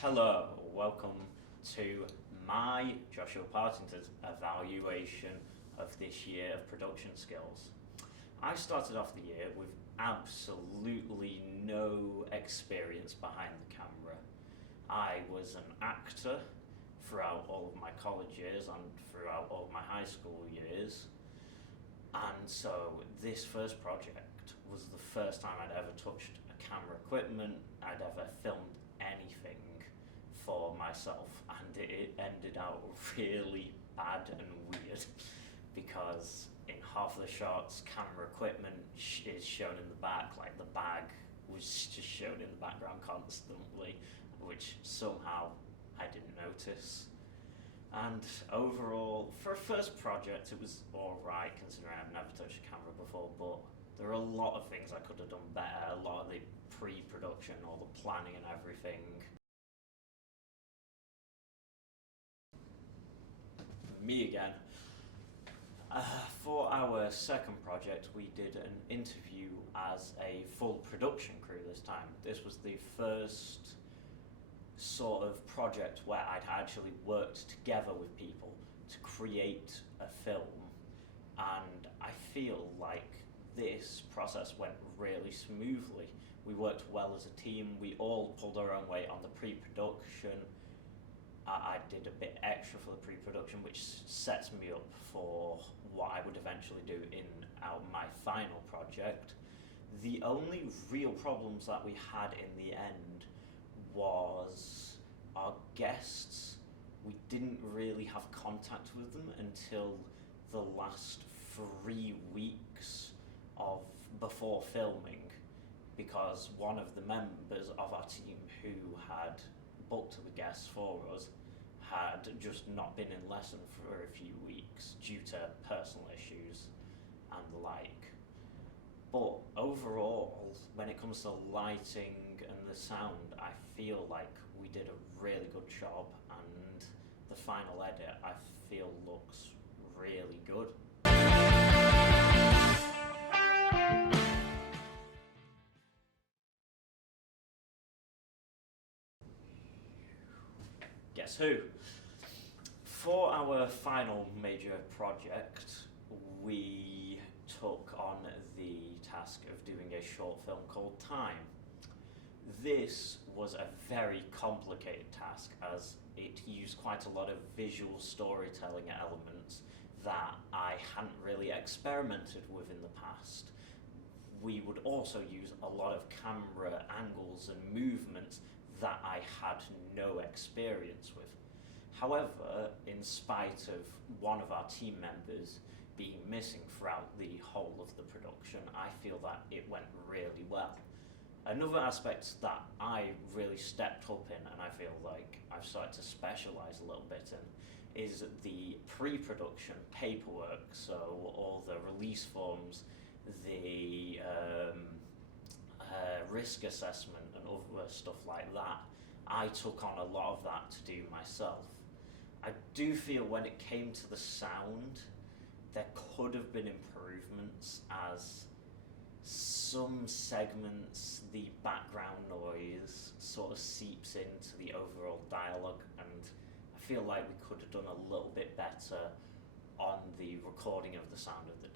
Hello, welcome to my Joshua Partington's evaluation of this year of production skills. I started off the year with absolutely no experience behind the camera. I was an actor throughout all of my college years and throughout all of my high school years, and so this first project was the first time I'd ever touched a camera equipment, I'd ever filmed anything for myself, and it ended out really bad and weird because in half of the shots camera equipment is shown in the back, like the bag was just shown in the background constantly, which somehow I didn't notice. And overall, for a first project, it was alright considering I've never touched a camera before, but there are a lot of things I could have done better, a lot of the pre-production, all the planning and everything. Me again. For our second project, we did an interview as a full production crew this time. This was the first sort of project where I'd actually worked together with people to create a film, and I feel like this process went really smoothly. We worked well as a team, we all pulled our own weight on the pre-production. I did a bit extra for the pre-production, which sets me up for what I would eventually do in my final project. The only real problems that we had in the end was our guests. We didn't really have contact with them until the last 3 weeks of before filming, because one of the members of our team who had booked the guests for us had just not been in lesson for a few weeks due to personal issues and the like. But overall, when it comes to lighting and the sound, I feel like we did a really good job, and the final edit I feel looks really good. Guess who? For our final major project, we took on the task of doing a short film called Time. This was a very complicated task as it used quite a lot of visual storytelling elements that I hadn't really experimented with in the past. We would also use a lot of camera angles and movements that I had no experience with. However, in spite of one of our team members being missing throughout the whole of the production, I feel that it went really well. Another aspect that I really stepped up in, and I feel like I've started to specialise a little bit in, is the pre-production paperwork, so all the release forms, the risk assessment and other stuff like that. I took on a lot of that to do myself. I do feel when it came to the sound, there could have been improvements, as some segments, the background noise sort of seeps into the overall dialogue, and I feel like we could have done a little bit better on the recording of the sound of the